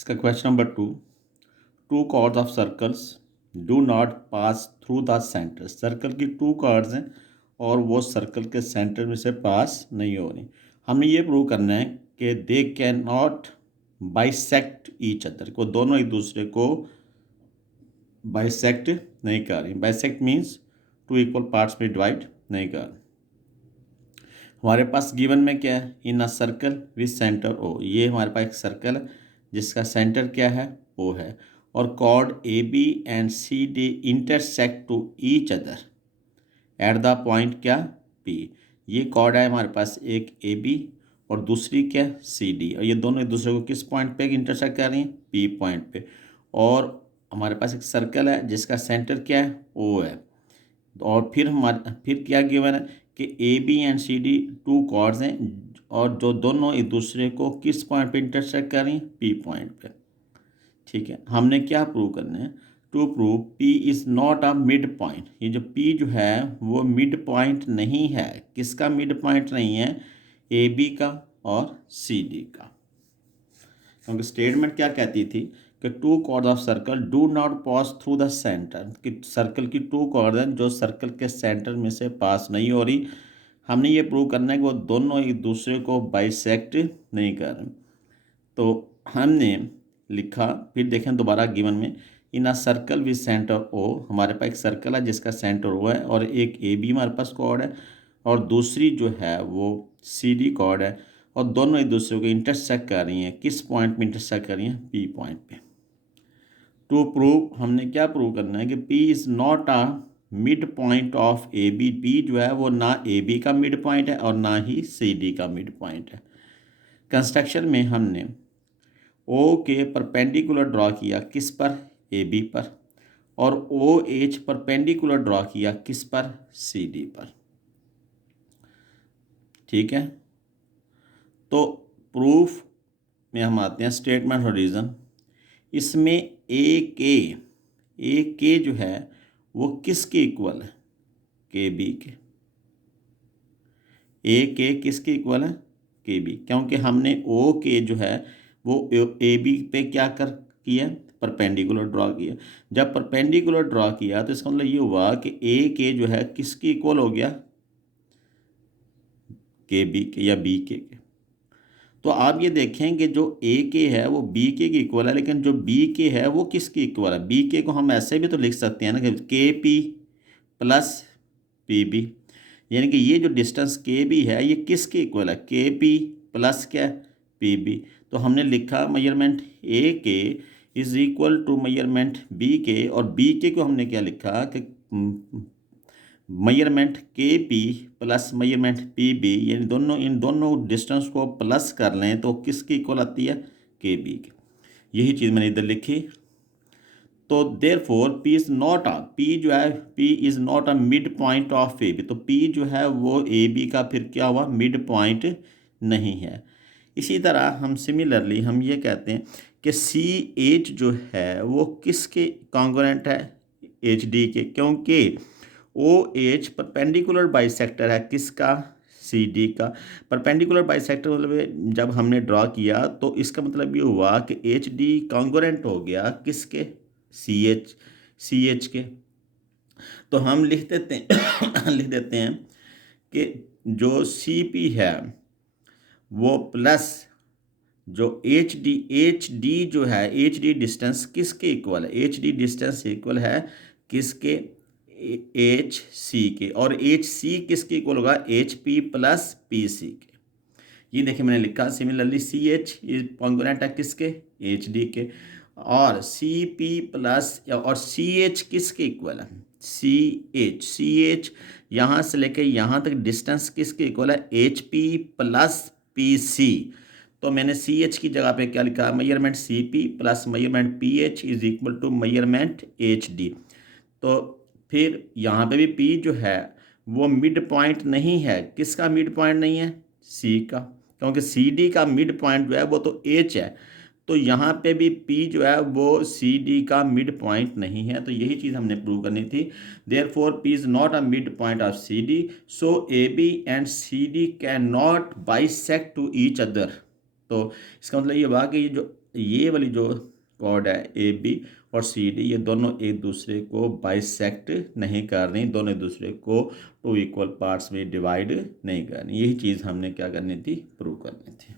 इसका question number 2, two chords of circles do not pass through the centre. Circle की two chords हैं और वो सर्कल के सेंटर में से पास नहीं हो रही। हमें ये प्रूव करना है कि they can not bisect each other, को दोनों एक दूसरे को बाइसेक्ट नहीं कर रही। Bisect means two equal parts में डिवाइड नहीं कर रही। हमारे पास गिवन में क्या है, in a circle with centre O. ये हमारे पास एक सर्कल है जिसका सेंटर क्या है, ओ है, और chord A B and C D intersect to each other at the point क्या, पी। ये कॉर्ड है हमारे पास, एक ए बी और दूसरी क्या, सी डी, और ये दोनों एक दूसरे को किस पॉइंट पे इंटरसेक्ट कर रही हैं, पी पॉइंट पे। और हमारे पास एक सर्कल है जिसका सेंटर क्या है, ओ है। और फिर क्या गिवन है कि A B and C D two chords हैं और जो दोनों एक दूसरे को किस पॉइंट पे इंटरसेक्ट कर रही हैं, पी पॉइंट पे। ठीक है, हमने क्या प्रूव करना है, to prove P is not a mid point. ये जो पी जो है वो मिड पॉइंट नहीं है। किसका मिड पॉइंट नहीं है, ए बी का और सी डी का। क्योंकि स्टेटमेंट क्या कहती थी कि two chords of circle do not pass through the centre, कि सर्कल की टू कॉर्ड हैं जो सर्कल के सेंटर में से पास नहीं हो रही। हमने ये प्रूव करना है कि वो दोनों एक दूसरे को बाइसेक्ट नहीं कर रहे। तो हमने लिखा, फिर देखें दोबारा गिवन में, in a circle with centre O. हमारे पास एक सर्कल है जिसका सेंटर ओ है और एक ए बी हमारे पास कॉर्ड है और दूसरी जो है वो सी डी कॉर्ड है, और दोनों एक दूसरे को इंटरसेक्ट कर रही हैं। किस पॉइंट पे इंटरसेक्ट कर रही हैं, पी पॉइंट पे। टू प्रूव हमने क्या प्रूव करना है कि P is not a mid point of A B. P जो है वो ना ए बी का मिड पॉइंट है और ना ही सी डी का मिड पॉइंट है। कंस्ट्रक्शन में हमने ओ के परपेंडिकुलर ड्रॉ किया किस पर, ए बी पर, और ओ एच परपेंडिकुलर ड्रॉ किया किस पर, सी डी पर। ठीक है, तो प्रूफ में हम आते हैं स्टेटमेंट और रीज़न। इसमें ए के जो है वो किसके इक्वल है, के बी के। ए के किसके इक्वल है, के बी, क्योंकि हमने ओ के जो है वो ए बी पे क्या कर किया, परपेंडिकुलर ड्रॉ किया। जब परपेंडिकुलर ड्रॉ किया तो इसका मतलब ये हुआ कि ए के जो है किसके इक्वल हो गया, के बी के या बी के। तो आप ये देखें कि जो ए के है वो बी के इक्वल है, लेकिन जो बी के है वो किसके इक्वल है, बी के को हम ऐसे भी तो लिख सकते हैं ना कि के पी प्लस पी बी। यानी कि ये जो डिस्टेंस के बी है ये किसके इक्वल है, के पी प्लस क्या, पी बी। तो हमने लिखा measurement A K is equal to measurement B K, और बी के को हमने क्या लिखा कि measurement K P plus measurement P B, यानी दोनों इन दोनों डिस्टेंस को प्लस कर लें तो किसकी इक्वल आती है, के बी की। यही चीज़ मैंने इधर लिखी। तो therefore P is not a, P जो है P is not a mid point of A B. तो पी जो है वो ए बी का फिर क्या हुआ, मिड पॉइंट नहीं है। इसी तरह हम सिमिलरली हम ये कहते हैं कि सी एच जो है वो किसके कॉन्ग्रुएंट है, एच डी के, क्योंकि ओ एच परपेंडिकुलर बाइसेक्टर है किसका, सी डी का। परपेंडिकुलर बाइसेक्टर मतलब जब हमने ड्रॉ किया तो इसका मतलब ये हुआ कि एच डी कॉन्ग्रुएंट हो गया किसके, सी एच के। तो हम लिख देते हैं लिख देते हैं कि जो सी पी है वो प्लस जो एच डी जो है, एच डी डिस्टेंस किसके इक्वल है, एच डी डिस्टेंस इक्वल है किसके, एच सी के। और एच सी किसके इक्वल होगा, H P plus P C के। ये देखिए मैंने लिखा सिमिलरली सी एच कॉन्ग्रुएंट है किसके, एच डी के, और सी पी प्लस और सी एच किसके इक्वल है, सी एच यहाँ से लेके यहाँ तक डिस्टेंस किसके इक्वल है, H P plus P C. तो मैंने सी एच की जगह पे क्या लिखा, measurement C P plus measurement P H is equal to measurement H D. तो फिर यहाँ पे भी पी जो है वो मिड पॉइंट नहीं है, किसका मिड पॉइंट नहीं है, सी का, क्योंकि सी डी का मिड पॉइंट जो है वो तो एच है। तो यहाँ पे भी पी जो है वो सी डी का मिड पॉइंट नहीं है। तो यही चीज़ हमने प्रूव करनी थी। Therefore P is not a mid point of C D, so A B and C D can not bisect to each other. तो इसका मतलब ये हुआ कि ये वाली जो कॉर्ड है ए बी और सी डी, ये दोनों एक दूसरे को बाइसेक्ट नहीं कर रही, दोनों एक दूसरे को टू इक्वल पार्ट्स में डिवाइड नहीं करनी। यही चीज़ हमने क्या करनी थी, प्रूव करनी थी।